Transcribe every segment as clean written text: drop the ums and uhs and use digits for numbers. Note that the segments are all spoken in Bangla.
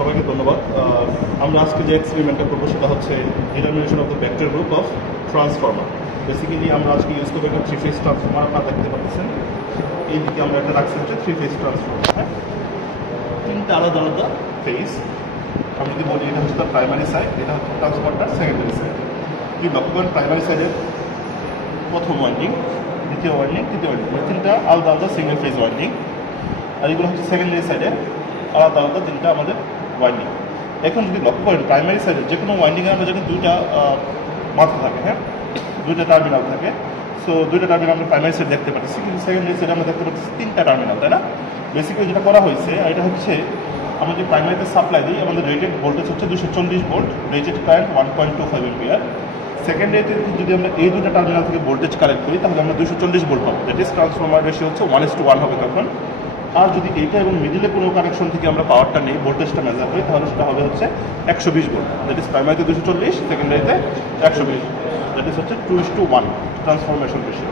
সবাইকে ধন্যবাদ। আমরা আজকে যে এক্সপেরিমেন্টটা করবো সেটা হচ্ছে determination of the vector group of transformer. Basically আমরা আজকে ইউজ করবো একটা থ্রি ফেজ ট্রান্সফর্মার। আপনারা দেখতে পাচ্ছেন এইদিকে আমরা একটা রাখছি হচ্ছে থ্রি ফেজ ট্রান্সফর্মার। হ্যাঁ, তিনটা আলাদা আলাদা ফেজ। আমি যদি বলি এটা হচ্ছে তার প্রাইমারি সাইড, এটা হচ্ছে ট্রান্সফর্মারটার সেকেন্ডারি সাইড। যদি লক্ষ্য করেন প্রাইমারি সাইডের প্রথম ওয়াইন্ডিং, দ্বিতীয় ওয়াইন্ডিং, তৃতীয় ওয়াইন্ডিং, মানে তিনটা আলাদা আলাদা সিঙ্গেল ফেজ ওয়াইন্ডিং। আর এগুলো হচ্ছে সেকেন্ডারি সাইডে আলাদা আলাদা তিনটা আমাদের ওয়াইন্ডিং। এখন যদি লক্ষ্য করেন প্রাইমারি সাইডে যে কোনো ওয়াইন্ডিংয়ে আমরা যদি দুইটা মাথা থাকে, হ্যাঁ, দুইটা টার্মিনাল থাকে। সো দুইটা টার্মিনাল আমরা প্রাইমারি সাইড দেখতে পাচ্ছি, কিন্তু সেকেন্ডারি সাইডে আমরা দেখতে পাচ্ছি তিনটা টার্মিনাল, তাই না? বেসিক্যালি যেটা করা হয়েছে এটা হচ্ছে আমরা যে প্রাইমারিতে সাপ্লাই দিই, আমাদের রেটেড ভোল্টেজ হচ্ছে 240 ভোল্ট, রেটেড কারেন্ট 1.25 এম্পিয়ার। সেকেন্ডারিতে যদি আমরা এই দুটো টার্মিনাল থেকে ভোল্টেজ কালেক্ট করি তাহলে আমরা 240 ভোল্ট পাবো। দ্যাট ইজ ট্রান্সফর্মার রেশিও হচ্ছে 1:1 হবে তখন। আর যদি এইটা এবং মিডিলে কোনো কানেকশন থেকে আমরা পাওয়ারটা নিই, ভোল্টেজটা মেজার করি, তাহলে সেটা হবে হচ্ছে 120 ভোল্ট। দ্যাট ইজ প্রাইমারিতে 240, সেকেন্ডারিতে 120। দ্যাট ইজ হচ্ছে 2:1 ট্রান্সফরমেশন রেশিও।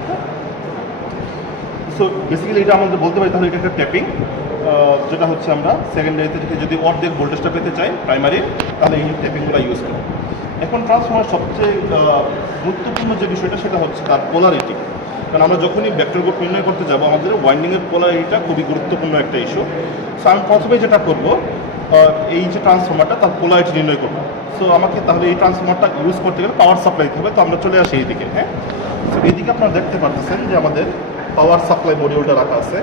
সো বেসিক্যালি এটা আমাদের বলতে পারি তাহলে এটা একটা ট্যাপিং, যেটা হচ্ছে আমরা সেকেন্ডারিতে থেকে যদি অর্ধেক ভোল্টেজটা পেতে চাই প্রাইমারি, তাহলে এই ট্যাপিংগুলো ইউজ করি। এখন ট্রান্সফর্মার সবচেয়ে গুরুত্বপূর্ণ যে বিষয়টা সেটা হচ্ছে তার পোলারিটি। কারণ আমরা যখনই ভেক্টর গ্রুপ নির্ণয় করতে যাবো আমাদের ওয়াইন্ডিংয়ের পোলারিটিটা খুবই গুরুত্বপূর্ণ একটা ইস্যু। সো আমি প্রথমে যেটা করব, এই যে ট্রান্সফর্মারটা তার পোলারিটি নির্ণয় করবো। সো আমাকে তাহলে এই ট্রান্সফর্মারটা ইউজ করতে গেলে পাওয়ার সাপ্লাই দিতে হবে। তো আমরা চলে আসি এইদিকে। হ্যাঁ, সো এইদিকে আপনারা দেখতে পাচ্ছেন যে আমাদের পাওয়ার সাপ্লাই মডিউলটা রাখা আছে।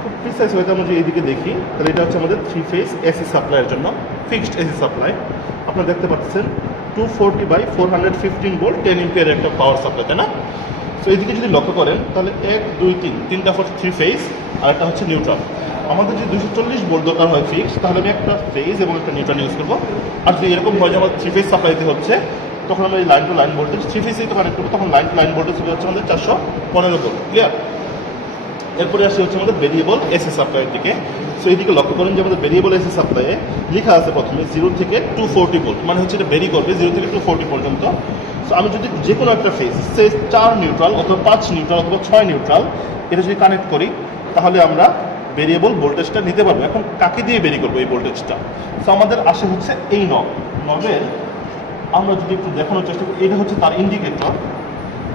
খুব প্রিসাইজ হয়ে আমরা যদি এইদিকে দেখি তাহলে এটা হচ্ছে আমাদের থ্রি ফেজ এসি সাপ্লাইয়ের জন্য ফিক্সড এসি সাপ্লাই। আপনারা দেখতে পাচ্ছেন 240/415 ভোল্ট 10 এম্পিয়ারের একটা পাওয়ার সাপ্লাই, তাই না? সো এইদিকে যদি লক্ষ্য করেন তাহলে 1 2 3 তিনটা ফর থ্রি ফেজ আর একটা হচ্ছে নিউট্রাল। আমাদের যদি 240 ভোল্ট দরকার হয় ফিক্স, তাহলে আমি একটা ফেজ এবং একটা নিউট্রাল ইউজ করবো। আর যদি এরকম হয় যে আমার থ্রি ফেজ সাপ্লাই দিতে হচ্ছে, তখন আমরা এই line to line voltage three ফেজেই তো কানেক্ট করবো, তখন লাইন টু লাইন ভোল্টেজ হচ্ছে আমাদের 415 ভোল্ট। ক্লিয়ার? এরপরে আসি হচ্ছে আমাদের ভেরিয়েবল এসি সাপ্লাইয়ের দিকে। সো এইদিকে লক্ষ্য করেন যে আমাদের ভেরিয়েবল এসি সাপ্লাইয়ে লেখা আছে প্রথমে 0 থেকে 240 ভোল্ট, মানে হচ্ছে এটা ভেরি করবে 0 থেকে 240 পর্যন্ত। সো আমি যদি যে কোনো একটা ফেজ, সে 4 নিউট্রাল অথবা 5 নিউট্রাল অথবা 6 নিউট্রাল, এটা যদি কানেক্ট করি তাহলে আমরা ভেরিয়েবল ভোল্টেজটা নিতে পারবো। এখন কাকে দিয়ে বেরি করবো এই ভোল্টেজটা? সো আমাদের আসে হচ্ছে এই নবের আমরা যদি একটু দেখানোর চেষ্টা করি, এটা হচ্ছে তার ইন্ডিকেটর।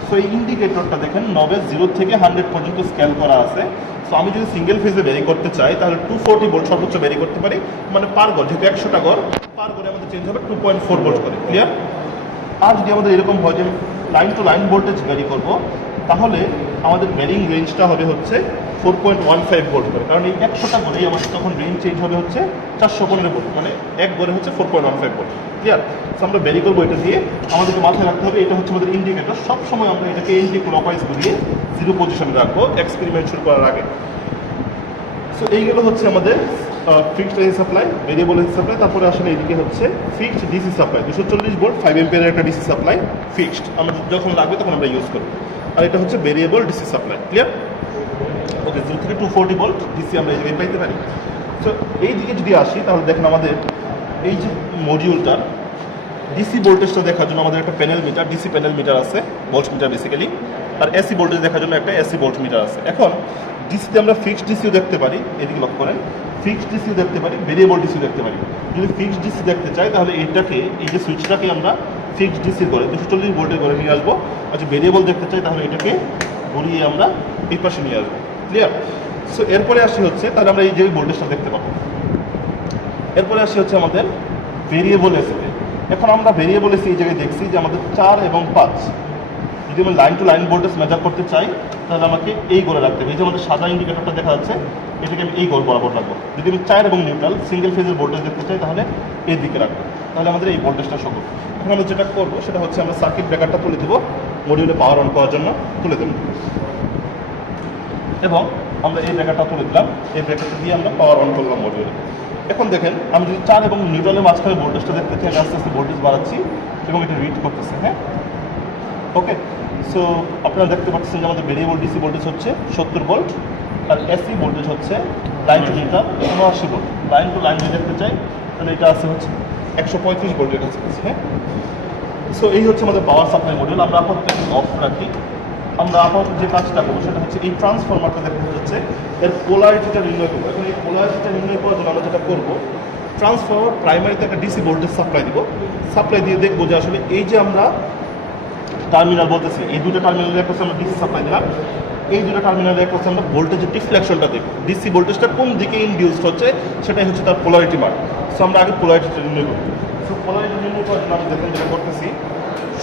সো এই ইন্ডিকেটরটা দেখেন নবের 0 থেকে 100 পর্যন্ত স্কেল করা আছে। সো আমি যদি সিঙ্গেল ফেজে বেরি করতে চাই তাহলে 240 ভোল্ট সর্বোচ্চ বেরি করতে পারি, মানে পার গড়, যেহেতু 100টা গড়, পার গড়ে আমাদের চেঞ্জ হবে 2.4 ভোল্ট করে। ক্লিয়ার? আর যদি আমাদের এরকম হয় যে লাইন টু লাইন ভোল্টেজ বেরি করবো, তাহলে আমাদের বেরিং রেঞ্জটা হবে হচ্ছে 4.15 ভোল্ট করে। কারণ এই 100টা গড়েই আমাদের তখন রেঞ্জ চেঞ্জ হবে হচ্ছে 415 ভোল্ট, মানে এক গড়ে হচ্ছে 4.15 ভোল্ট। ক্লিয়ার? সো আমরা বেরি করবো এটা দিয়ে। আমাদেরকে মাথায় রাখতে হবে এটা হচ্ছে আমাদের ইন্ডিকেটর। সবসময় আমরা এটাকে এন্টি ক্লকওয়াইজ ঘুরিয়ে 0 পজিশনে রাখবো এক্সপেরিমেন্ট শুরু করার আগে। সো এইগুলো হচ্ছে আমাদের fixed AC supply, variable AC supply. তারপরে আসলে এইদিকে হচ্ছে ফিক্সড ডিসি সাপ্লাই, 240 ভোল্ট 5 এম্পিয়ারের একটা ডিসি সাপ্লাই ফিক্সড, আমরা যখন লাগবে তখন আমরা ইউজ করবো। আর এটা হচ্ছে ভেরিয়েবল ডিসি সাপ্লাই। ক্লিয়ার? ওকে, 0 থেকে 240 ভোল্ট ডিসি আমরা এই জায়গায় পাইতে পারি। সো এই দিকে যদি আসি তাহলে দেখেন আমাদের এই যে মডিউলটার ডিসি ভোল্টেজটা দেখার জন্য আমাদের একটা panel meter, DC panel meter আছে, ভোল্ট মিটার বেসিক্যালি। আর এসি ভোল্টেজ দেখার জন্য একটা এসি ভোল্ট মিটার আছে। এখন ডিসিতে আমরা ফিক্সড ডিসিও দেখতে পারি, এদিকে লক্ষ্য করেন, ফিক্সড ডিসিও দেখতে পারি, ভেরিয়েবল ডিসিও দেখতে পারি। যদি ফিক্সড ডিসি দেখতে চাই তাহলে এইটাকে, এই যে সুইচটাকে আমরা ফিক্সড ডিসি করে 240 ভোল্টের করে নিয়ে আসবো। আচ্ছা, ভেরিয়েবল দেখতে চাই তাহলে এটাকে ঘুরিয়ে আমরা এই পাশে নিয়ে আসবো। ক্লিয়ার? সো এরপরে আসি হচ্ছে তাহলে আমরা এই যে ভোল্টেজটা দেখতে পাবো। এরপরে আসি হচ্ছে আমাদের ভেরিয়েবল এসিতে। এখন আমরা ভেরিয়েবল এসি এই জায়গায় দেখছি যে আমাদের 4 এবং 5, যদি আমি line to line voltage measure করতে চাই তাহলে আমাকে এই গোলে রাখতে হবে। এই যে আমাদের সাদা ইন্ডিকেটরটা দেখা যাচ্ছে, এটাকে আমি এই গোল বরাবর রাখবো। যদি আমি 4 এবং নিউট্রাল সিঙ্গেল ফেজের ভোল্টেজ দেখতে চাই তাহলে এই দিকে রাখবো, তাহলে আমাদের এই ভোল্টেজটা শো করবে। এখন আমরা যেটা করবো সেটা হচ্ছে আমরা সার্কিট ব্রেকারটা তুলে দেবো, মডিউলে পাওয়ার অন করার জন্য তুলে দেবো, এবং আমরা এই ব্রেকারটা তুলে দিলাম। এই ব্রেকারটা দিয়ে আমরা পাওয়ার অন করলাম মডিউলে। এখন দেখেন আমি যদি 4 এবং নিউট্রালের মাঝখানে ভোল্টেজটা দেখতে চাই, আমি আস্তে আস্তে ভোল্টেজ বাড়াচ্ছি এবং এটা রিড করতেছে। হ্যাঁ, ওকে। সো আপনারা দেখতে পাচ্ছেন যে আমাদের ভেরিয়েবল ডিসি ভোল্টেজ হচ্ছে 70 ভোল্ট, আর এসি ভোল্টেজ হচ্ছে line to neutral 79 volt. Line to line যদি দেখতে চাই তাহলে এটা আছে হচ্ছে 135 ভোল্টের কাছাকাছি। হ্যাঁ, সো এই হচ্ছে আমাদের পাওয়ার সাপ্লাই মডিউল। আমরা আপাতত অফ রাখি। আমরা আপাতত যে কাজটা করবো সেটা হচ্ছে এই ট্রান্সফরমারটা দেখা যাচ্ছে এর পোলারিটিটা নির্ণয় করবো। এখন এই পোলারিটিটা নির্ণয় করার জন্য আমরা যেটা করবো ট্রান্সফরমার প্রাইমারিতে একটা ডিসি ভোল্টেজ সাপ্লাই দিব, সাপ্লাই দিয়ে দেখবো যে আসলে এই যে আমরা টার্মিনাল বলতেছি, এই দুটো টার্মিনালের একটা আমরা ডিসি সাপ্লাই দিলাম, এই দুটো টার্মিনালের একটা আমরা ভোল্টেজের ডিফ্লেকশনটা দেখব, ডিসি ভোল্টেজটা কোন দিকে ইনডিউসড হচ্ছে সেটাই হচ্ছে তার পোলারিটি মান। সো আমরা আগে পোলারিটিটা নির্ণয় করব। সো পোলারিটি নির্ণয় করার জন্য আমি দেখেন যেটা করতেছি,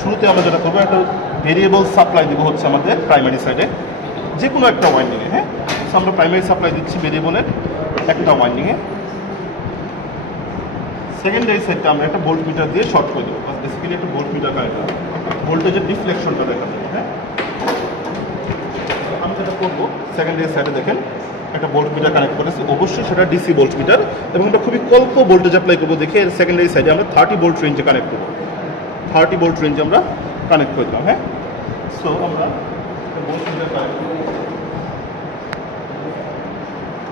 শুরুতে আমরা যেটা করবো একটা ভেরিয়েবল সাপ্লাই দেবো হচ্ছে আমাদের প্রাইমারি সাইডে যে কোনো একটা ওয়াইন্ডিংয়ে। হ্যাঁ, সো আমরা প্রাইমারি সাপ্লাই দিচ্ছি ভেরিয়েবলের একটা ওয়াইন্ডিংয়ে। সেকেন্ডারি সাইডটা আমরা একটা ভোল্ট মিটার দিয়ে শর্ট করে দেবো, বেসিক্যালি একটা ভোল্ট মিটার কানেক্ট করবো, ভোল্টেজের ডিফ্লেকশনটা দেখা যাবে। হ্যাঁ, আমি যেটা করবো সেকেন্ডারি সাইডে দেখেন একটা ভোল্ট মিটার কানেক্ট করেছি, অবশ্যই সেটা ডিসি ভোল্ট মিটার এবং এটা খুবই অল্প ভোল্টেজ অ্যাপ্লাই করবো দেখে সেকেন্ডারি সাইডে আমরা 30 ভোল্ট রেঞ্জে কানেক্ট করবো, 30 ভোল্ট রেঞ্জে আমরা কানেক্ট করে দিলাম। হ্যাঁ, সো আমরা ভোল্ট মিটার কানেক্ট করবো।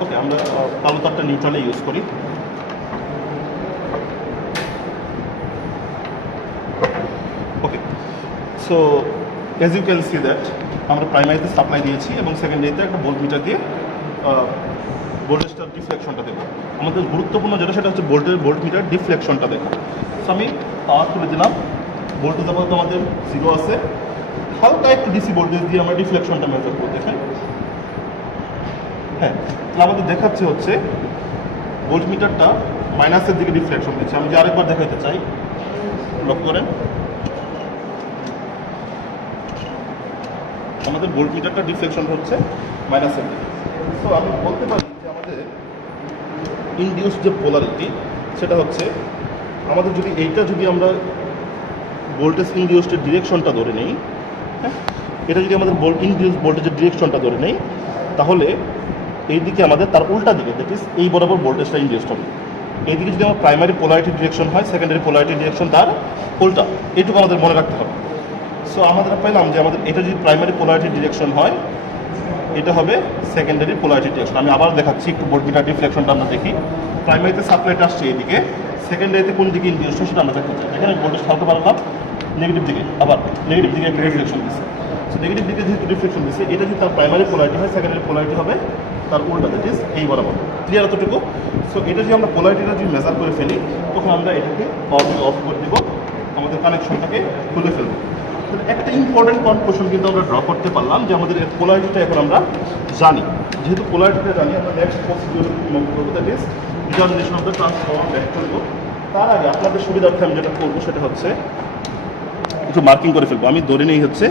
ওকে, আমরা কালো তারটা নিউট্রালে ইউজ করি। Okay, so as you can see that আমরা প্রাইমারিতে সাপ্লাই দিয়েছি এবং সেকেন্ডারিতে একটা ভোল্ট মিটার দিয়ে ভোল্টেজটার ডিফ্লেকশনটা দেবো। আমাদের গুরুত্বপূর্ণ যেটা সেটা হচ্ছে ভোল্ট মিটার ডিফ্লেকশনটা দেখো। সো আমি পাওয়ার তুলে দিলাম, ভোল্টেজ আপাতত আমাদের 0 আছে, হালকা একটু ডিসি ভোল্টেজ দিয়ে আমরা ডিফ্লেকশনটা মেজার করবো। দেখেন, হ্যাঁ, তাহলে আমাদের দেখাচ্ছে হচ্ছে ভোল্ট মিটারটা মাইনাসের দিকে ডিফ্লেকশন দিচ্ছে। আমি যে আরেকবার দেখাতে চাই, লক্ষ্য করেন আমাদের ভোল্ট মিটারটা ডিফ্লেকশন হচ্ছে মাইনাসের দিকে। সো আমি বলতে পারি যে আমাদের ইনডিউস যে পোলারিটি সেটা হচ্ছে আমাদের যদি এইটা যদি আমরা ভোল্টেজ ইনডিউসডের ডিরেকশনটা ধরে নেই, হ্যাঁ, এটা যদি আমাদের ইনডিউস ভোল্টেজের ডিরেকশনটা ধরে নেই, তাহলে এই দিকে আমাদের তার উল্টা দিকে, দ্যাট ইজ এই বরাবর ভোল্টেজটা ইনডিউসড হবে। এইদিকে যদি আমার প্রাইমারি পোলারিটি ডিরেকশন হয়, সেকেন্ডারি পোলারিটি ডিরেকশন তার উল্টা, এইটুকু আমাদের মনে রাখতে হবে। সো আমাদের পাইলাম যে আমাদের এটা যদি প্রাইমারি পোলারিটি ডিরেকশন হয়, এটা হবে সেকেন্ডারি পোলারিটি ডিরেকশন। আমি আবার দেখাচ্ছি, একটু ভোল্ট মিটার ডিফ্লেকশনটা আমরা দেখি। প্রাইমারিতে সাপ্লাইটা আসছে এইদিকে, সেকেন্ডারিতে কোন দিকে ইনডিউস হয় সেটা আমরা দেখতে চাই। এখানে ভোল্টেজ ঢালতে পারলাম নেগেটিভ দিকে, আবার নেগেটিভ দিকে একটা রিফ্লেকশন দিচ্ছে। সো নেগেটিভ দিকে যেহেতু রিফ্লেকশন দিচ্ছে, এটা যদি তার প্রাইমারি পোলারিটি হয়, সেকেন্ডারি পোলারিটি হবে তার উল্টা, দ্যাট ইজ এই বরাবর। ক্লিয়ার এতটুকু? সো এটা যদি আমরা পোলারিটিটা যদি মেজার করে ফেলি, তখন আমরা এটাকে অফ করে দিব, আমাদের কানেকশনটাকে খুলে ফেলবো। একটা ইম্পর্টেন্ট কনক্লুশন কিন্তু আমরা ড্র করতে পারলাম যে আমাদের পোলারিটিটা এখন আমরা জানি। যেহেতু পোলারিটিটা জানি, আমরা নেক্সট প্রসিডিউর করবো, that is determination of the transformer vector করবো। তার আগে আপনাদের সুবিধার্থে আমি যেটা করবো সেটা হচ্ছে একটু মার্কিং করে ফেলবো। আমি ধরে নিই হচ্ছে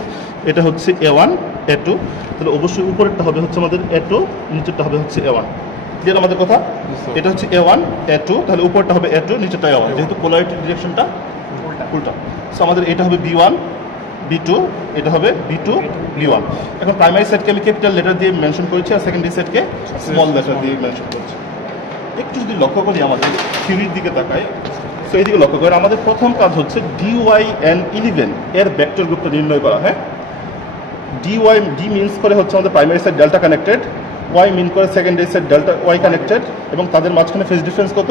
এটা হচ্ছে A1 A2, তাহলে অবশ্যই উপরেরটা হবে হচ্ছে আমাদের A2, নিচেরটা হবে হচ্ছে A1। ক্লিয়ার আমাদের কথা? এটা হচ্ছে A1 A2, তাহলে উপরটা হবে A2, নিচেরটা A1, যেহেতু পোলারিটি ডিরেকশনটা উল্টা। সো আমাদের এটা হবে B1 B2, এটা হবে B2 B1। এখন প্রাইমারি সেটকে আমি ক্যাপিটাল লেটার দিয়ে মেনশন করেছি, আর সেকেন্ডারি সেটকে স্মল লেটার দিয়ে মেনশন করেছি। একটু যদি লক্ষ্য করি আমাদের থিওরির দিকে তাকাই, সো এইদিকে লক্ষ্য করেন আমাদের প্রথম কাজ হচ্ছে DYN11 এর ভেক্টর গ্রুপটা নির্ণয় করা। হ্যাঁ, ডি মিনস করে হচ্ছে আমাদের primary side delta connected, Y mean করে secondary side delta Y connected, এবং তাদের মাঝখানে ফেজ ডিফারেন্স কত?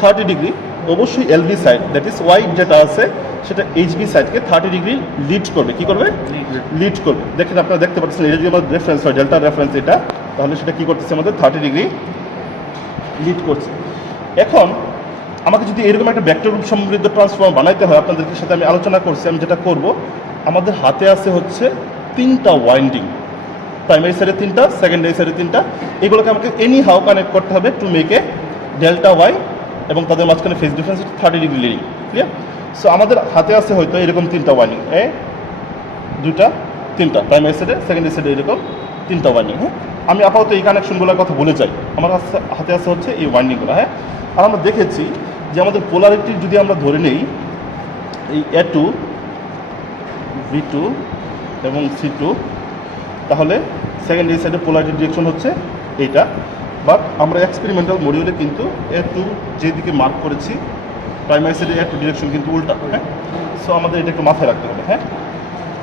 30 ডিগ্রি। অবশ্যই LV side, that is Y যেটা আছে সেটা এইচবি সাইডকে 30 ডিগ্রি লিড করবে। কি করবে? লিড করবে। দেখেন, আপনারা দেখতে পাচ্ছেন এটা যদি আমাদের রেফারেন্স হয়, ডেল্টা রেফারেন্স এটা, তাহলে সেটা কি করতেছে আমাদের 30 ডিগ্রি লিড করছে। এখন আমাকে যদি এরকম একটা ভেক্টর রূপ সমৃদ্ধ ট্রান্সফর্মার বানাইতে হয়, আপনাদের সাথে আমি আলোচনা করছি, আমি যেটা করব, আমাদের হাতে আছে হচ্ছে 3টা ওয়াইন্ডিং, প্রাইমারি সাইডে 3টা, সেকেন্ডারি সাইডে 3টা, এগুলোকে আমাকে এনি হাউ কানেক্ট করতে হবে to make a delta Y, এবং তাদের মাঝখানে phase difference 30 degree leading. Clear? So আমাদের হাতে আছে হয়তো এরকম 3টা ওয়াইন্ডিং, দুটা 3টা, প্রাইমারি সাইডে সেকেন্ডারি সাইডে এরকম 3টা ওয়াইন্ডিং। হ্যাঁ, আমি আপাতত এই কানেকশনগুলোর কথা বলে যাই। আমার হাতে আছে হচ্ছে এই ওয়াইন্ডিংগুলো। হ্যাঁ, আর আমরা দেখেছি যে আমাদের পোলারিটি যদি আমরা ধরে নেই এই A2 B2 এবং C2, তাহলে সেকেন্ডারি সাইডে পোলারিটি ডিরেকশন হচ্ছে এইটা। বাট আমরা এক্সপেরিমেন্টাল মডিউলে কিন্তু A2 যেদিকে মার্ক করেছি, প্রাইমারি সাইডে A2 ডিরেকশন কিন্তু উল্টা। হ্যাঁ, সো আমাদের এটা একটু মাথায় রাখতে হবে। হ্যাঁ,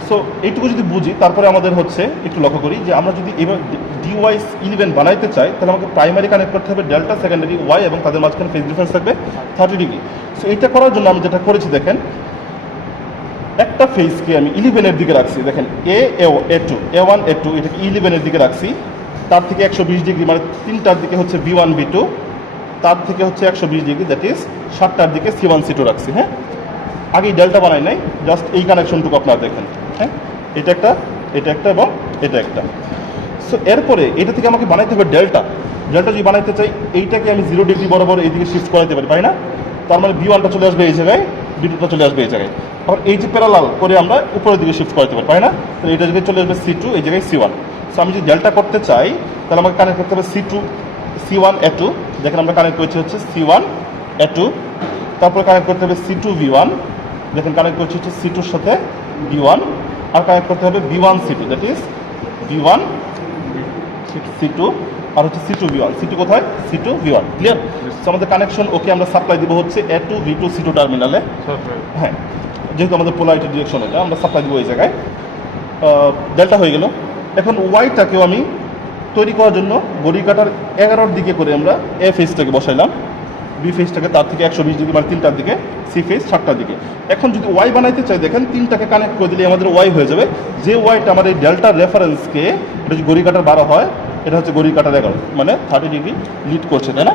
সো এইটুকু যদি বুঝি, তারপরে আমাদের হচ্ছে একটু লক্ষ্য করি যে আমরা যদি এবার DY11 বানাইতে চাই, তাহলে আমাকে প্রাইমারি কানেক্ট করতে হবে ডেল্টা, সেকেন্ডারি ওয়াই, এবং তাদের মাঝখানে ফেজ ডিফারেন্স থাকবে 30 ডিগ্রি। সো এইটা করার জন্য আমি যেটা করেছি, দেখেন একটা ফেজকে আমি 11-এর দিকে রাখছি। দেখেন A1 A2 এটাকে 11-এর দিকে রাখছি, তার থেকে 120 ডিগ্রি মানে 3টার দিকে হচ্ছে B1 B2, তার থেকে হচ্ছে 120 ডিগ্রি, দ্যাট ইজ 7টার দিকে C1 C2 রাখছি। হ্যাঁ, আগে ডেল্টা বানাই নাই, জাস্ট এই কানেকশনটুকু আপনারা দেখেন। হ্যাঁ, এটা একটা, এটা একটা এবং এটা একটা। সো এরপরে এটা থেকে আমাকে বানাইতে হবে ডেল্টা। ডেল্টা যদি বানাইতে চাই, এইটাকে আমি 0 ডিগ্রি বরাবর এইদিকে শিফট করাইতে পারি না? তার মানে B1টা চলে আসবে এই জায়গায়, B2টা চলে আসবে এই জায়গায়। আবার এই যে প্যারালাল করে আমরা উপরের দিকে শিফট করাইতে পারি না? তো এইটা জায়গায় চলে আসবে C2, এই জায়গায় C1। সো আমি যদি ডেল্টা করতে চাই, তাহলে আমাকে কানেক্ট করতে হবে C1 A2। দেখেন আমরা কানেক্ট করছি হচ্ছে C1 A2। তারপরে কানেক্ট করতে হবে C2 V1। দেখেন কানেক্ট করছি হচ্ছে C2-র সাথে B1। আর কানেক্ট করতে হবে B1 C2, that is V1 C2 আর হচ্ছে C2 V1। C2 কোথায়? C2 V1। ক্লিয়ার? সো আমাদের কানেকশন ওকে, আমরা সাপ্লাই দিব হচ্ছে A2 V2 C2 টার্মিনালে। হ্যাঁ, যেহেতু আমাদের পোলারিটি ডিরেকশন এটা, আমরা সাপ্লাই দিব এই জায়গায়। ডেল্টা হয়ে গেল। এখন ওয়াইটাকেও আমি তৈরি করার জন্য ঘড়ি কাটার 11-র দিকে করে আমরা এ ফেজটাকে বসাইলাম, বি ফেজটাকে তার থেকে 120 ডিগ্রি মানে 3টার দিকে, সি ফেজ 7টার দিকে। এখন যদি ওয়াই বানাইতে চাই, দেখেন 3টাকে কানেক্ট করে দিলে আমাদের ওয়াই হয়ে যাবে। যে ওয়াইটা আমার এই ডেল্টার রেফারেন্সকে, এটা যদি ঘড়ি কাটার 12 হয়, এটা হচ্ছে ঘড়ি কাটার 11, মানে 30 ডিগ্রি লিড করছে, তাই না?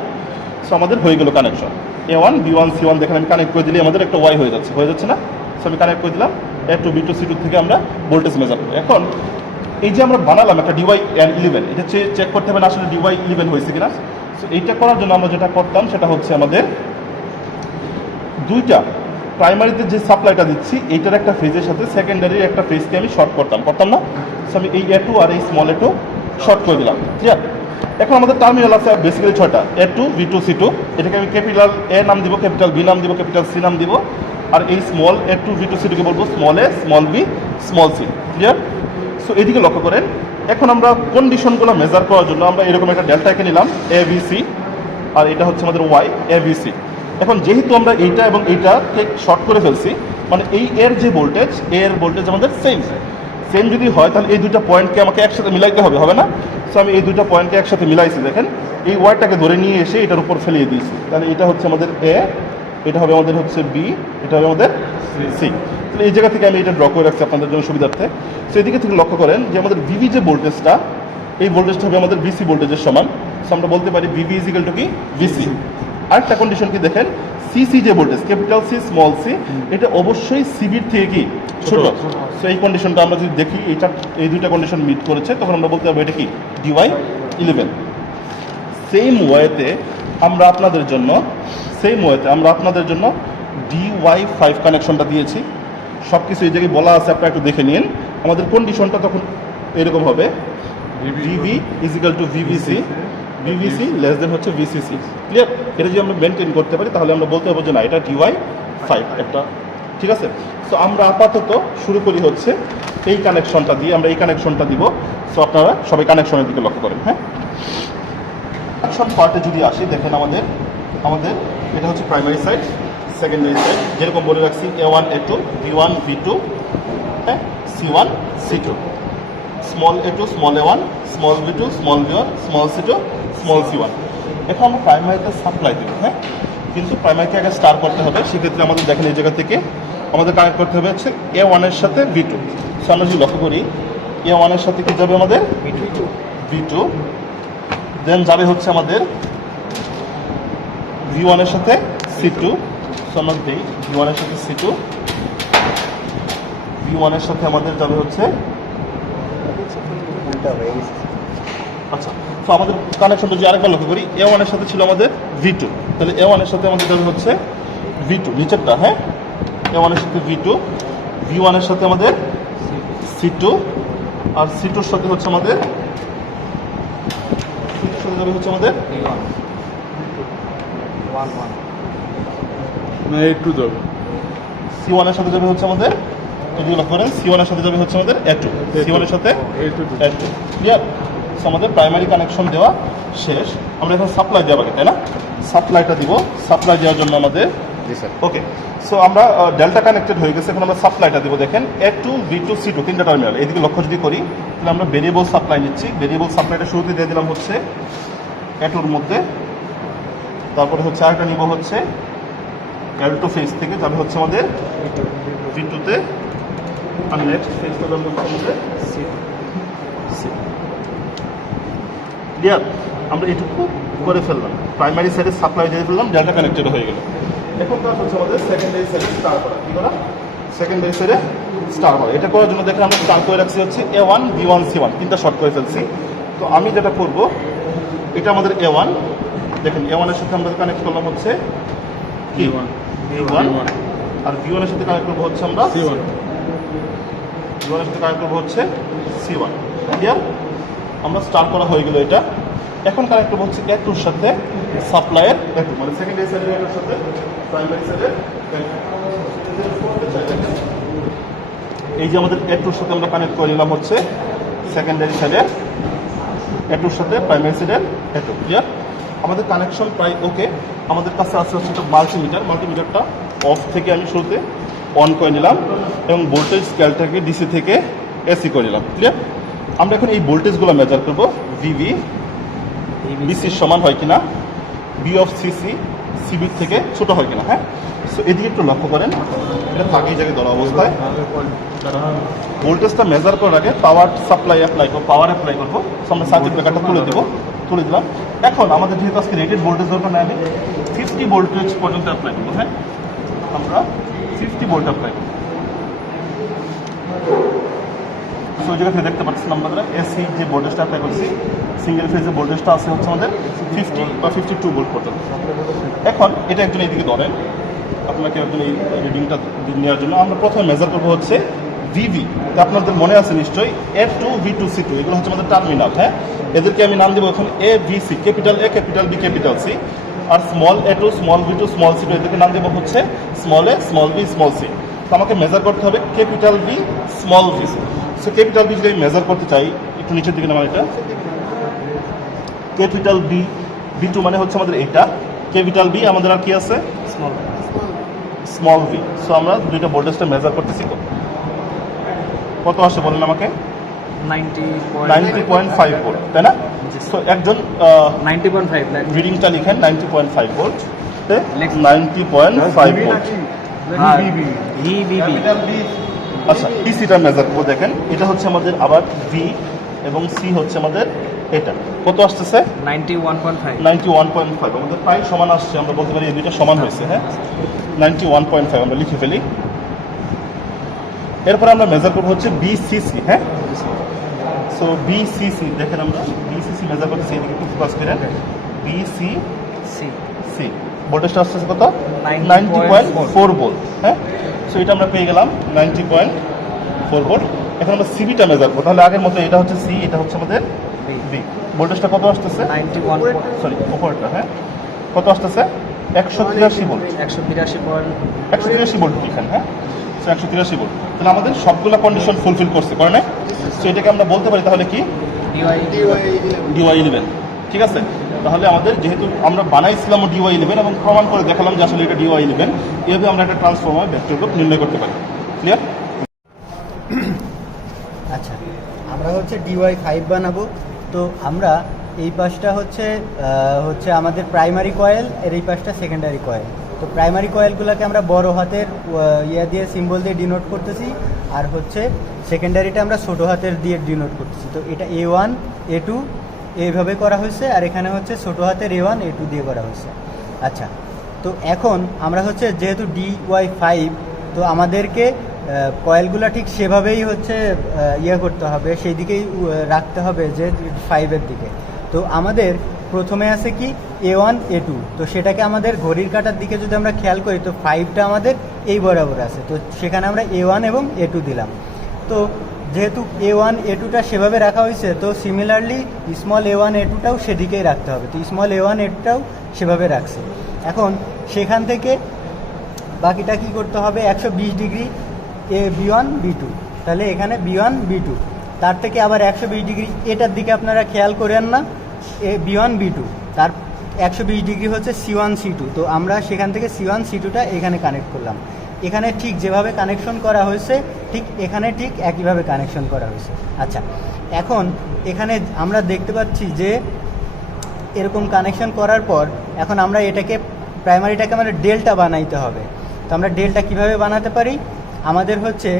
সো আমাদের হয়ে গেল কানেকশন। A1 B1 C1 দেখেন আমি কানেক্ট করে দিলে আমাদের একটা ওয়াই হয়ে যাচ্ছে না? সো আমি কানেক্ট করে দিলাম A2 B2 C2 থেকে আমরা ভোল্টেজ মেজার করি। এখন এই যে আমরা বানালাম একটা DY11, এটা চেক করতে হবে না আসলে DY11 হয়েছে কিনা। সো এইটা করার জন্য আমরা যেটা করতাম সেটা হচ্ছে আমাদের দুইটা প্রাইমারিতে যে সাপ্লাইটা দিচ্ছি, এইটার একটা ফেজের সাথে সেকেন্ডারির একটা ফেজকে আমি শর্ট করতাম না? সো আমি এই A2 আর এই স্মল A2 শর্ট করে দিলাম। ক্লিয়ার? এখন আমাদের টার্মিনাল আছে বেসিক্যালি 6টা, A2 V2 C2। এটাকে আমি ক্যাপিটাল A নাম দিব, ক্যাপিটাল B নাম দিব, ক্যাপিটাল C নাম দিব। আর এই স্মল A2 V2 C2 কে বলবো small A, small B, small C। Clear? So এদিকে লক্ষ্য করেন। এখন আমরা কন্ডিশনগুলো মেজার করার জন্য আমরা এরকম একটা ডেল্টা এঁকে নিলাম ABC, আর এটা হচ্ছে আমাদের ওয়াই ABC। এখন যেহেতু আমরা এইটা এবং এইটাকে শর্ট করে ফেলছি, মানে এই এর যে ভোল্টেজ, এর ভোল্টেজ আমাদের সেম যদি হয়, তাহলে এই দুইটা পয়েন্টকে আমাকে একসাথে মিলাইতে হবে না? সো আমি এই দুইটা পয়েন্টকে একসাথে মিলাইছি। দেখেন এই ওয়াইটাকে ধরে নিয়ে এসে এটার উপর ফেলিয়ে দিয়েছি। তাহলে এটা হচ্ছে আমাদের এ, এটা হবে আমাদের হচ্ছে বি, এটা হবে আমাদের সি। তাহলে এই জায়গা থেকে আমি এটা ড্র করে রাখছি আপনাদের জন্য সুবিধার্থে। সো এদিকে থেকে লক্ষ্য করেন যে আমাদের ভিভি যে ভোল্টেজটা, এই ভোল্টেজটা হবে আমাদের ভিসি ভোল্টেজের সমান। সো আমরা বলতে পারি ভিভি ইজ ইকুয়াল টু কি ভিসি। আরেকটা কন্ডিশন কি দেখেন, সিসি যে voltage, capital C small C, এটা অবশ্যই সিবির থেকে কি ছোট। সো এই কন্ডিশনটা আমরা যদি দেখি, এই দুইটা কন্ডিশন মিট করেছে, তখন আমরা বলতে পারবো এটা কি DY11। সেম ওয়েতে আমরা আপনাদের জন্য DY5 কানেকশনটা দিয়েছি। সব কিছু এই জায়গায় বলা আছে, আপনারা একটু দেখে নিন। আমাদের কন্ডিশনটা তখন এরকম হবে, VV is equal to VVC, VVC less than হচ্ছে ভিসিসি। ক্লিয়ার? এটা যদি আমরা মেনটেন করতে পারি, তাহলে আমরা বলতে পারবো যে না, এটা DY5 একটা। ঠিক আছে? সো আমরা আপাতত শুরু করি হচ্ছে এই কানেকশনটা দিয়ে, আমরা এই কানেকশনটা দিব। সো আপনারা সবাই কানেকশনের দিকে লক্ষ্য করেন। হ্যাঁ, কানেকশন পার্টে যদি আসি, দেখেন আমাদের এটা হচ্ছে প্রাইমারি সাইড, সেকেন্ডারি সাইড যেরকম বলে রাখছি A1 A2 B1 B2, হ্যাঁ, C1 C2, small A2 small A1 small B2 small B1 small C2 small C1। এখন আমরা প্রাইমারিতে সাপ্লাই দেবো। হ্যাঁ, কিন্তু প্রাইমারিকে আগে স্টার করতে হবে। সেক্ষেত্রে আমাদের দেখেন এই জায়গা থেকে আমাদের কানেক্ট করতে হবে হচ্ছে A1 এর সাথে B2। সো আমরা যদি লক্ষ্য করি, A1 এর সাথে কি যাবে আমাদের B2, দেন যাবে হচ্ছে আমাদের V1 এর সাথে C2। সো আমরা দিই V1 এর সাথে C2, V1 এর সাথে আমাদের যাবে হচ্ছে, আচ্ছা। তো আমাদের কানেকশনটা যদি আরেকবার লক্ষ্য করি, A1 এর সাথে ছিল আমাদের V2, তাহলে A1 এর সাথে আমাদের যাবে হচ্ছে V2 নিচেরটা। হ্যাঁ, A1 এর সাথে V2, V1 এর সাথে আমাদের C2, আর C2 এর সাথে হচ্ছে আমাদের যাবে হচ্ছে আমাদের C1 এর সাথে যাবে হচ্ছে আমাদের, যদি লক্ষ্য করেন C1 এর সাথে যাবে হচ্ছে আমাদের A2, C1 এর সাথে A2। ক্লিয়ার? সো আমাদের প্রাইমারি কানেকশন দেওয়া শেষ। আমরা এখন সাপ্লাই দেওয়া বাকি, তাই না? সাপ্লাইটা দিব। সাপ্লাই দেওয়ার জন্য আমাদের ওকে, সো আমরা ডেল্টা কানেক্টেড হয়ে গেছে। এখন আমরা সাপ্লাইটা দিব। দেখেন A2 B2 C2 তিনটা টার্মিনাল। এদিকে লক্ষ্য যদি করি, তাহলে আমরা ভেরিয়েবল সাপ্লাই নিচ্ছি। ভেরিয়েবল সাপ্লাইটা শুরুতে দিয়ে দিলাম হচ্ছে A2-র মধ্যে, তারপরে হচ্ছে আরেকটা নিব হচ্ছে L2 ফেজ থেকে যাবে হচ্ছে আমাদের V2-তে, আর নেক্সট ফেজটা যাবে হচ্ছে আমাদের C। ক্লিয়ার? আমরা এটুকু করে ফেললাম। প্রাইমারি সাইডে সাপ্লাই দিয়ে দিলাম, ডেল্টা কানেক্টেড হয়ে গেল। এখন কাজ হচ্ছে আমাদের সেকেন্ডারি সাইডে স্টার করা। কী করা? সেকেন্ডারি সাইডে স্টার করা। এটা করার জন্য দেখেন আমরা স্টার করে রাখছি হচ্ছে A1 B1 C1, তিনটা শর্ট করে ফেলছি। তো আমি যেটা করব, এটা আমাদের A1, দেখেন A1 এর সাথে আমরা কানেক্ট করলাম হচ্ছে কি B1, আর B1 এর সাথে কানেক্ট করবো হচ্ছে আমরা C1, B1 এর সাথে কানেক্ট করবো হচ্ছে C1। ক্লিয়ার? আমরা স্টার্ট করা হয়ে গেল এটা। এখন কানেক্ট করবো হচ্ছে A2 এর সাথে সাপ্লাইয়ের A2, মানে সেকেন্ডারি সাইডের A2 এর সাথে প্রাইমারি সাইডের A2। এই যে আমাদের A2 এর সাথে আমরা কানেক্ট করে নিলাম হচ্ছে সেকেন্ডারি সাইডের A2 এর সাথে প্রাইমারি সাইডের A2। ক্লিয়ার? আমাদের কানেকশন প্রায় ওকে। আমাদের কাছে আছে হচ্ছে একটা মাল্টিমিটারটা অফ থেকে আমি শুরুতে অন করে নিলাম এবং ভোল্টেজ স্কেলটাকে ডিসি থেকে এসি করে নিলাম। ক্লিয়ার? আমরা এখন এই ভোল্টেজগুলো মেজার করবো। ভিভি বিসির সমান হয় কিনা, বি অফ সিসি সিবির থেকে ছোট হয় কিনা। হ্যাঁ, সো এদিকে একটু লক্ষ্য করেন, এটা থাকে এই জায়গায় ধরা অবস্থায়। ভোল্টেজটা মেজার করার আগে পাওয়ার অ্যাপ্লাই করবো। আমরা সার্কিট ব্রেকারটা তুলে দিলাম। এখন আমাদের যেহেতু আজকে রেটেড ভোল্টেজ দরকার নেই, আমি 50 ভোল্টেজ পর্যন্ত অ্যাপ্লাই করবো। হ্যাঁ, আমরা 50 ভোল্ট অ্যাপ্লাই করবো। সো ওই জায়গা থেকে দেখতে পাচ্ছি আমরা এসি যে ভোল্টেজটা অ্যাপ্লাই করছি, সিঙ্গেল ফেজের ভোল্টেজটা আছে হচ্ছে আমাদের 50 বা 52 ভোল্ট পর্যন্ত। এখন এটা একজন এইদিকে ধরেন, আপনাকে একজন এই রিডিংটা নেওয়ার জন্য আমরা প্রথমে মেজার করবো হচ্ছে ভিভি। তো আপনাদের মনে আছে নিশ্চয়ই A2 V2 C2, এগুলো হচ্ছে আমাদের টার্মিনাল। হ্যাঁ, এদেরকে আমি নাম দেবো এখন ABC, capital A capital B capital C, আর small A2 small B2 small C2 এদেরকে নাম দেবো হচ্ছে small A small B small C। তো আমাকে মেজার করতে হবে capital B small B। So capital B যদি আমি মেজার করতে চাই, একটু নিচের দিকে নামান, এটা ক্যাপিটাল B, B2 মানে হচ্ছে আমাদের এটা, ক্যাপিটাল B আমাদের আর কি আছে স্মল V। সো আমরা দুইটা ভোল্টেজটা মেজার করতেছি। কত আসে বলেন আমাকে? 90.5 ভোল্ট, তাই না? সো একজন 90.5 রিডিংটা লিখেন 90.5 ভোল্ট, 90.5 ভোল্ট। আচ্ছা, ডিসিটা মেজার করবো। দেখেন এটা হচ্ছে আমাদের আবার ভি এবং সি হচ্ছে আমাদের এটা। কত আসতেছে? 91.5। আমাদের প্রায় সমান আসছে, আমরা বলতে পারি এই দুইটা সমান হয়েছে। হ্যাঁ, 91.5 আমরা লিখে ফেলি। এরপর আমরা মেজার করবো হচ্ছে বিসিসি। হ্যাঁ, সো বিসিসি দেখেন আমরা বিসিসি মেজার করতেছি, এদিকে একটু ফোকাস করেন। বিসিসি ভোল্টেজটা আসতেছে কত? 90.4 ভোল্ট। হ্যাঁ, সো এটা আমরা পেয়ে গেলাম 90.4 ভোল্ট। এখন আমরা সিবিটা মেজার করবো। তাহলে আগের মতো এটা হচ্ছে সি, এটা হচ্ছে আমাদের বি। ভোল্টেজটা কত আসতেছে? 91, সরি উপরটা। হ্যাঁ, কত আসতেছে? 183 ভোল্ট। 183 ভোল্ট লিখেন। হ্যাঁ, 183 ভোল্ট। তাহলে আমাদের সবগুলো কন্ডিশন ফুলফিল করছে, করে না? সো এটাকে আমরা বলতে পারি তাহলে কি DY11। ঠিক আছে, তাহলে আমাদের যেহেতু আমরা বানাইছিলাম DY11 এবং প্রমাণ করে দেখালাম যে আসলে এটা DY11, এইভাবে আমরা একটা ট্রান্সফর্মার ভেক্টর গ্রুপ নির্ণয় করতে পারি। ক্লিয়ার? আচ্ছা, আমরা হচ্ছে DY5 বানাবো। তো আমরা এই পাশটা হচ্ছে আমাদের প্রাইমারি কয়েল, এর এই পাশটা সেকেন্ডারি কয়েল। তো প্রাইমারি কয়েলগুলোকে আমরা বড় হাতের দিয়ে সিম্বল দিয়ে ডিনোট করতেছি, আর হচ্ছে সেকেন্ডারিটা আমরা ছোটো হাতের দিয়ে ডিনোট করতেছি। তো এটা A1 A2 এইভাবে করা হয়েছে, আর এখানে হচ্ছে ছোটো হাতের A1 A2 দিয়ে করা হয়েছে। আচ্ছা, তো এখন আমরা হচ্ছে যেহেতু DY5, তো আমাদেরকে কয়েলগুলো ঠিক সেভাবেই হচ্ছে করতে হবে, সেই দিকেই রাখতে হবে, যে 5-এর দিকে। তো আমাদের প্রথমে আছে কি A1 A2, তো সেটাকে আমাদের ঘড়ির কাঁটার দিকে যদি আমরা খেয়াল করি, তো 5টা আমাদের এই বরাবর আছে, তো সেখানে আমরা A1 এবং A2 দিলাম। তো যেহেতু A1 A2টা সেভাবে রাখা হয়েছে, তো সিমিলারলি স্মল A1 A2টাও সেদিকেই রাখতে হবে। তো স্মল A1 A2টাও সেভাবে রাখছে। এখন সেখান থেকে বাকিটা কি করতে হবে? 120 ডিগ্রি B1 B2, তাহলে এখানে B1 B2, তার থেকে আবার 120 ডিগ্রি এটার দিকে আপনারা খেয়াল করেন না, B1 B2, তার 120 ডিগ্রি হচ্ছে C1 C2। তো আমরা সেখান থেকে C1 C2টা এখানে কানেক্ট করলাম। এখানে ঠিক যেভাবে কানেকশন করা হয়েছে, ঠিক এখানে ঠিক একইভাবে কানেকশন করা হয়েছে। আচ্ছা, এখন এখানে আমরা দেখতে পাচ্ছি যে এরকম কানেকশন করার পর এখন আমরা এটাকে প্রাইমারিটাকে আমাদের ডেল্টা বানাইতে হবে। তো আমরা ডেল্টা কিভাবে বানাতে পারি? আমাদের হচ্ছে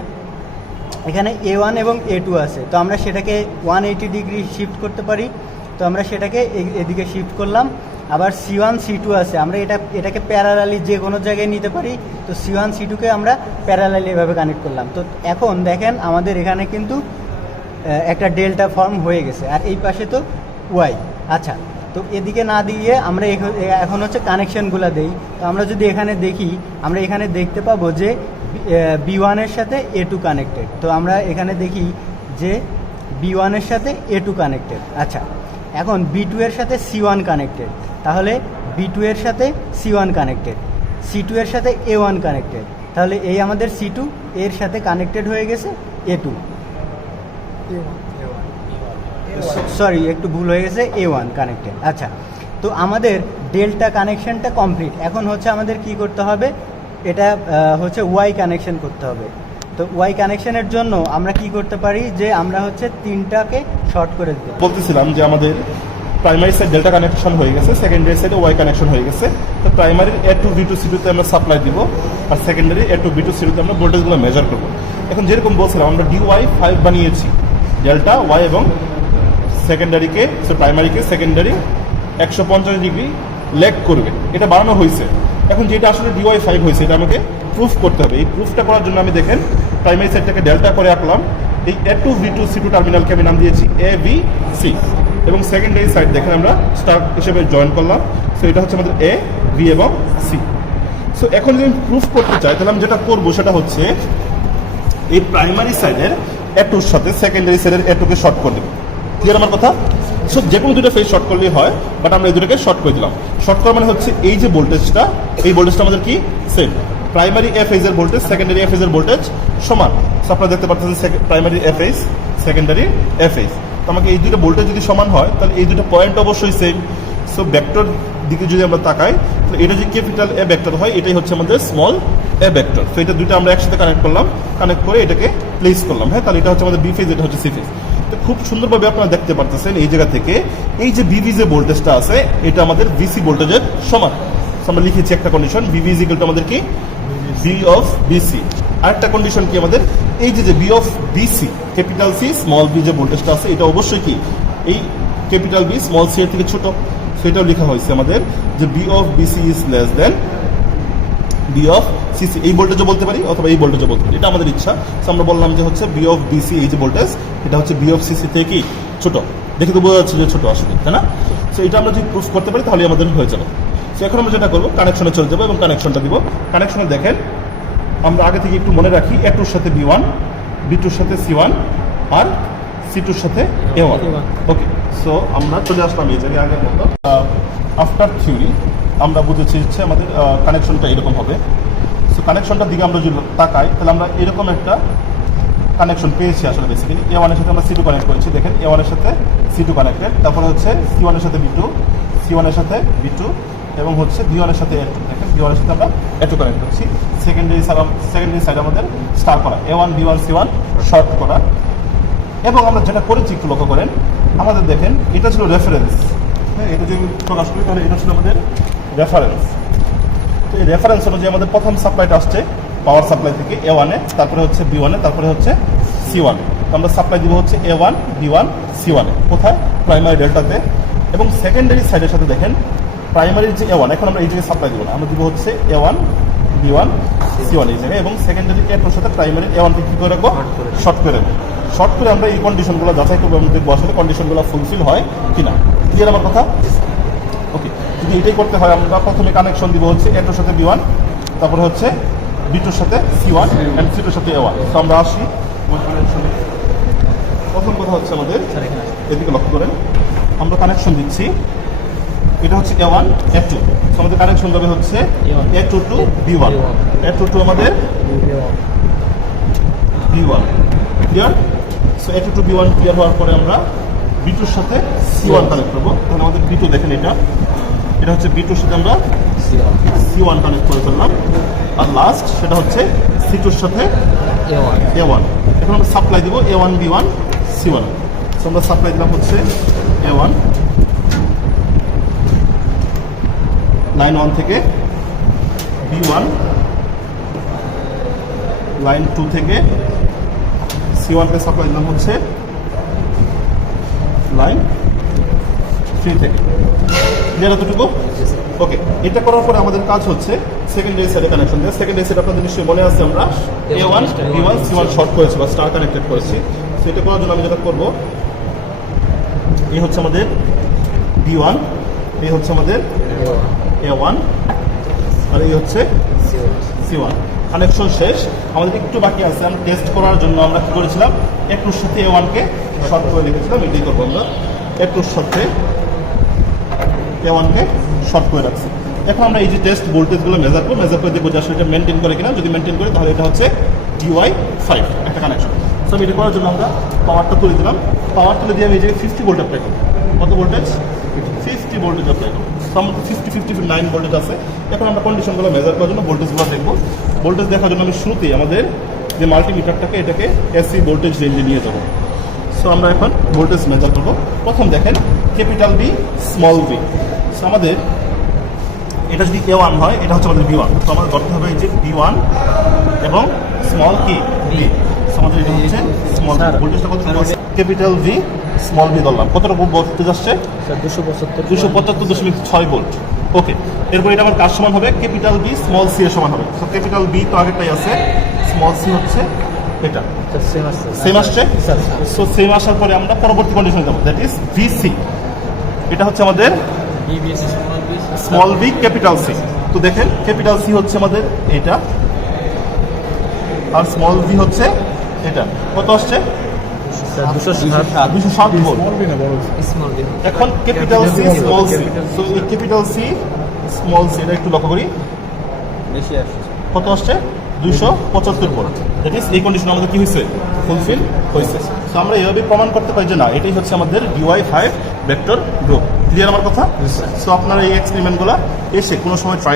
এখানে A1 এবং A2 আছে, তো আমরা সেটাকে 180 ডিগ্রি শিফট করতে পারি। তো আমরা সেটাকে এদিকে শিফট করলাম, আবার C1 C2 আছে, আমরা এটাকে প্যারালালি যে কোনো জায়গায় নিতে পারি। তো C1 C2কে আমরা প্যারালালি এভাবে কানেক্ট করলাম। তো এখন দেখেন আমাদের এখানে কিন্তু একটা ডেল্টা ফর্ম হয়ে গেছে, আর এই পাশে তো ওয়াই। আচ্ছা, তো এদিকে না দিয়ে আমরা এখন হচ্ছে কানেকশানগুলো দেই। তো আমরা যদি এখানে দেখি, আমরা এখানে দেখতে পাবো যে B1-এর সাথে A2 কানেক্টেড। তো আমরা এখানে দেখি যে B1-এর সাথে A2 কানেক্টেড। আচ্ছা, এখন B2-এর সাথে C1 কানেক্টেড, তাহলে B2-এর সাথে C1 কানেক্টেড, C2-এর সাথে A1 কানেক্টেড, তাহলে এই আমাদের C2 এর সাথে কানেক্টেড হয়ে গেছে A2, সরি একটু ভুল হয়ে গেছে, A1 কানেক্টেড। আচ্ছা, তো আমাদের ডেল্টা কানেকশনটা কমপ্লিট। এখন হচ্ছে আমাদের কি করতে হবে, এটা হচ্ছে ওয়াই কানেকশন করতে হবে। তো ওয়াই কানেকশনের জন্য আমরা কি করতে পারি, যে আমরা হচ্ছে 3টাকে শর্ট করে দিই। বলতেছিলাম যে আমাদের প্রাইমারি সাইড ডেল্টা কানেকশন হয়ে গেছে, সেকেন্ডারি সাইডে ওয়াই কানেকশন হয়ে গেছে। তো প্রাইমারির A2 B2 C2 তে আমরা সাপ্লাই দিব, আর সেকেন্ডারি A2 B2 C2 তে আমরা ভোল্টেজগুলো মেজার করবো। এখন যেরকম বলছিলাম আমরা DY5 বানিয়েছি, ডেল্টা ওয়াই এবং সেকেন্ডারিকে, প্রাইমারিকে সেকেন্ডারি 150 ডিগ্রি লেগ করবে, এটা বানানো হয়েছে। এখন যেটা আসলে DY5 হয়েছে এটা আমাকে প্রুফ করতে হবে। এই প্রুফটা করার জন্য আমি দেখেন প্রাইমারি সাইডটাকে ডেল্টা করে আঁকলাম। এই A2 B2 C2 টার্মিনালকে আমি নাম দিয়েছি ABC, এবং সেকেন্ডারি সাইড দেখেন আমরা স্টার হিসেবে জয়েন করলাম। সো এটা হচ্ছে আমাদের A, B এবং C। সো এখন যদি আমি প্রুফ করতে চাই, তাহলে আমি যেটা করবো সেটা হচ্ছে এই প্রাইমারি সাইডের A2-র সাথে সেকেন্ডারি সাইডের A2-কে শর্ট করে দেবো। ক্লিয়ার আমার কথা? সো যে কোনো দুটো ফেজ শর্ট করলেই হয়, বাট আমরা এই দুটোকে শর্ট করে দিলাম। শর্ট করা মানে হচ্ছে এই যে ভোল্টেজটা, এই ভোল্টেজটা আমাদের কি সেম। প্রাইমারি এ ফেজের ভোল্টেজ সেকেন্ডারি এ ফেজের ভোল্টেজ সমান। সো আপনারা দেখতে পাচ্ছেন প্রাইমারি এ ফেজ, সেকেন্ডারি এ ফেজ। তো আমাকে এই দুটো ভোল্টেজ যদি সমান হয়, তাহলে এই দুটো পয়েন্ট অবশ্যই সেম। সো ভেক্টর দিকে যদি আমরা তাকাই, তাহলে এটা যদি ক্যাপিটাল এ ভেক্টর হয়, এটাই হচ্ছে আমাদের স্মল এ ভেক্টর। তো এটা দুটো আমরা একসাথে কানেক্ট করলাম, কানেক্ট করে এটাকে প্লেস করলাম। হ্যাঁ, তাহলে এটা হচ্ছে আমাদের বি ফেজ, এটা হচ্ছে সি ফেজ। খুব সুন্দরভাবে আপনারা দেখতে পারতেছেন এই জায়গা থেকে এই যে বিভি যে ভোল্টেজটা আছে, এটা আমাদের ভিসি ভোল্টেজের সমান। আমরা লিখেছি একটা কন্ডিশন, বিভি ইজ ইকুয়াল টু আমাদের কি বি অফ বিসি। আরেকটা কন্ডিশন কি আমাদের, এই যে B of BC, capital C small B যে ভোল্টেজটা আছে, এটা অবশ্যই কি এই ক্যাপিটাল বি স্মল সি এর থেকে ছোট। সেটাও লেখা হয়েছে আমাদের যে B of BC is less than B of CC. এই ভোল্টেজও বলতে পারি অথবা এই ভোল্টেজও বলতে পারি, এটা আমাদের ইচ্ছা। সো আমরা বললাম যে হচ্ছে বি অফ বিসি, এই যে ভোল্টেজ, এটা হচ্ছে বি অফ সিসি থেকে কি ছোট। দেখে তো বোঝা যাচ্ছে যে ছোট আসলে, তাই না? সো এটা আমরা যদি প্রুফ করতে পারি তাহলে আমাদের হয়ে যাবে। সো এখন আমরা যেটা করবো, কানেকশনে চলে যাবো এবং কানেকশনটা দিব। কানেকশনে দেখেন আমরা আগে থেকে একটু মনে রাখি, A2-র সাথে B1, B2-র সাথে C1, আর C2-র সাথে A1। ওকে, সো আমরা চলে আসলাম এই জায়গায় আগের মতো। আফটার থিওরি আমরা বুঝেছি হচ্ছে আমাদের কানেকশনটা এরকম হবে। সো কানেকশনটার দিকে আমরা যদি তাকাই, তাহলে আমরা এরকম একটা কানেকশন পেয়েছি আসলে। বেসিক্যালি A1-এর সাথে আমরা C2 কানেক্ট করেছি, দেখেন A1-এর সাথে C2 কানেক্টেড, তারপরে হচ্ছে C1-এর সাথে B2, C1-এর সাথে B2, এবং হচ্ছে B1-এর সাথে A2। দেখেন B1-এর সাথে আমরা A2 কানেক্ট করছি। সেকেন্ডারি সাইড আমাদের স্টার করা, A1 B1 C1 শর্ট করা। এবং আমরা যেটা করেছি একটু লক্ষ্য করেন, আমাদের দেখেন এটা ছিল রেফারেন্স। হ্যাঁ, এটা যদি প্রকাশ করি তাহলে এটা ছিল আমাদের রেফারেন্স। তো এই রেফারেন্স অনুযায়ী আমাদের প্রথম সাপ্লাইটা আসছে পাওয়ার সাপ্লাই থেকে A1-এ, তারপরে হচ্ছে B1-এ, তারপরে হচ্ছে C1-এ। তো আমরা সাপ্লাই দিব হচ্ছে A1 B1 C1-এ, কোথায় প্রাইমারি ডেল্টাতে। এবং সেকেন্ডারি সাইডের সাথে দেখেন প্রাইমারির যে A1, এখন আমরা এই জায়গায় সাপ্লাই দিব না, আমরা দিব হচ্ছে A1 B1 C1 এই জায়গায়। এবং সেকেন্ডারি A2-র সাথে প্রাইমারি A1-কে কী করে রাখবো, শর্ট করে রাখবো। শর্ট করে আমরা এই কন্ডিশনগুলো যাচাই করবো, আমরা দেখবো আসলে কন্ডিশনগুলো ফুলফিল হয় কিনা। ক্লিয়ার আমার কথা? ওকে, যদি এটাই করতে হয়, আমরা প্রথমে কানেকশন দিব হচ্ছে A2-র সাথে B1, তারপরে হচ্ছে B2-র সাথে C1 অ্যান্ড C2-র সাথে A1। তো আমরা আসি কানেকশনে। প্রথম কথা হচ্ছে আমাদের এদিকে লক্ষ্য করেন, আমরা কানেকশন দিচ্ছি, এটা হচ্ছে A1 A2। তো আমাদের কানেকশন যাবে হচ্ছে A2 two B1, A2 two আমাদের B1। Clear? So A2 two B1 clear হওয়ার পরে আমরা B2-র সাথে C1 কানেক্ট করবো। তাহলে আমাদের B2 দেখেন, এটা হচ্ছে B2-র সাথে আমরা C1 কানেক্ট করে ফেললাম। আর লাস্ট সেটা হচ্ছে C2-র সাথে A1। এখন আমরা সাপ্লাই দিব A1 B1 C1। সো আমরা সাপ্লাই দিলাম হচ্ছে A1 লাইন 1 থেকে, B1 লাইন 2 থেকে, C1-কে সাপ্লাই দিলাম হচ্ছে লাইন 3 থেকে। ক্লিয়ার এতটুকু? ওকে, এটা করার পরে আমাদের কাজ হচ্ছে সেকেন্ডারি সাইডে কানেকশন দেওয়া। সেকেন্ডারি সাইড আপনাদের নিশ্চয়ই মনে আছে আমরা A1 B1 C1 শর্ট করেছি বা স্টার কানেক্টেড করেছি। সো এটা করার জন্য আমি যেটা করবো, এই হচ্ছে আমাদের B1, এই হচ্ছে আমাদের A1, আর এই হচ্ছে C1। কানেকশন শেষ, আমাদের একটু বাকি আছে। আমি টেস্ট করার জন্য আমরা কি করেছিলাম, একটুর সাথে A1-কে শর্ট করে লিখেছিলাম। এটাই করবো আমরা, একটুর সাথে A1-কে শর্ট করে রাখছি। এখন আমরা এই যে টেস্ট ভোল্টেজগুলো মেজার করে দেখবো যে আসলে এটা মেনটেন করে কিনা। যদি মেনটেন করে তাহলে এটা হচ্ছে DY5 একটা কানেকশন। সো এটা করার জন্য আমরা পাওয়ারটা তুলে দিলাম। পাওয়ার তুলে দিয়ে আমি এই যে 50 ভোল্ট অ্যাপ্লাই করবো। কত ভোল্টেজ? 50 ভোল্টেজ অ্যাপ্লাই করবো। সো আমাদের 59 ভোল্টেজ আছে। এখন আমরা কন্ডিশনগুলো মেজার করার জন্য ভোল্টেজগুলো দেখবো। ভোল্টেজ দেখার জন্য আমি শুরুতেই আমাদের যে মাল্টিমিটারটাকে এটাকে এসি ভোল্টেজ রেঞ্জে নিয়ে যাবো। সো আমরা এখন ভোল্টেজ মেজার করবো। প্রথম দেখেন capital B small B. So আমাদের এটা যদি A1 হয়, এটা হচ্ছে আমাদের B1। তো আমাদের ধরতে হবে এই যে B1 এবং স্মল কি বি। আমাদের এটা হচ্ছে স্মল ভোল্টেজটা কত? ক্যাপিটাল ভি স্মল বি ধরলাম। কত রকম ভোল্টেজ আসছে? 275.6 ভোল্ট। ওকে, এরপর এটা আমার কার সমান হবে? ক্যাপিটাল বি স্মল সি এর সমান হবে। তো ক্যাপিটাল বি তো আগেরটাই আছে, স্মল সি হচ্ছে এটা। সেম আসছে। সো সেম আসার পরে আমরা পরবর্তী কন্ডিশনে যাবো, দ্যাট ইজ ভিসি। এটা হচ্ছে আমাদের স্মল বি ক্যাপিটাল সি। তো দেখেন ক্যাপিটাল সি হচ্ছে আমাদের এটা, আর স্মল ভি হচ্ছে এটা। কত আসছে? 260 ভোল্ট। এখন capital C small C. So এই ক্যাপিটাল সি স্মল সি এটা একটু লক্ষ্য করি, বেশি আসছে। কত আসছে? 275 ভোল্ট। দ্যাট ইজ এই কন্ডিশন আমাদের কি হয়েছে? ফুলফিল হয়েছে। সো আমরা এইভাবে প্রমাণ করতে পারি যে না, এটাই হচ্ছে আমাদের DY5 ভেক্টর গ্রুপ। ক্লিয়ার আমার কথা? সো আপনারা এই এক্সপেরিমেন্টগুলো এসে কোনো সময় ট্রাই